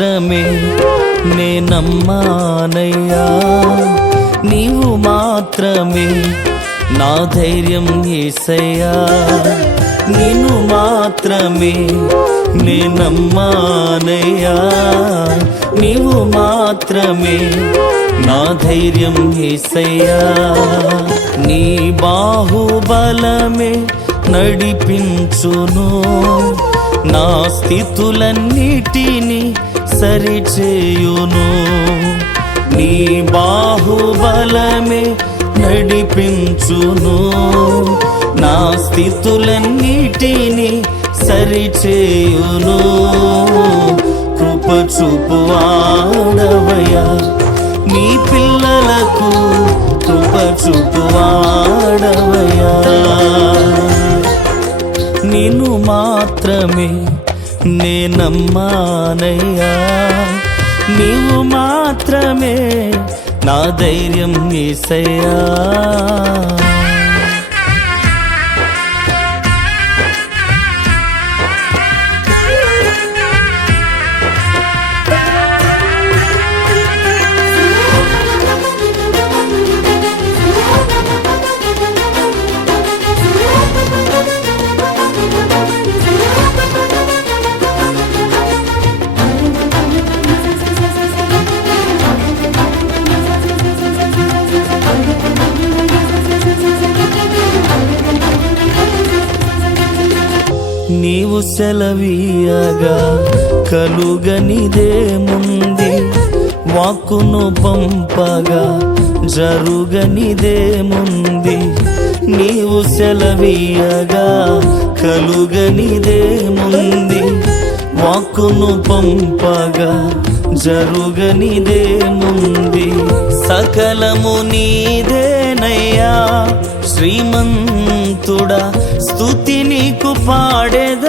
మాత్రమే నే నమ్మానయ్యా, నీవు మాత్రమే నా ధైర్యం యేసయ్యా, నిన్ను మాత్రమే నే నమ్మానయ్యా, నీవు మాత్రమే నా ధైర్యం యేసయ్యా. నీ బాహుబలమే నడిపించును, నా స్థితులన్నిటినీ సరిచేయును. నీ బాహుబలమే నడిపించును, నా స్థితులన్నిటినీ సరిచేయును. కృప చూపువాడవయ్యా, నీ పిల్లలకు కృప చూపువాడవయ్యా. నిన్ను మాత్రమే నే నమ్మానయ్యా, నీవు మాత్రమే నా ధైర్యం యేసయ్యా. నీవు సెలవీయగా కలుగనిదేముంది, వాక్కును పంపగా జరుగనిదేముంది. నీవు సెలవీయగా కలుగనిదేముంది, వాక్కును పంపగా జరుగనిదేముంది. సకలము నీదేనయ్యా శ్రీమంతుడా, స్తుతి నీకు పాడేద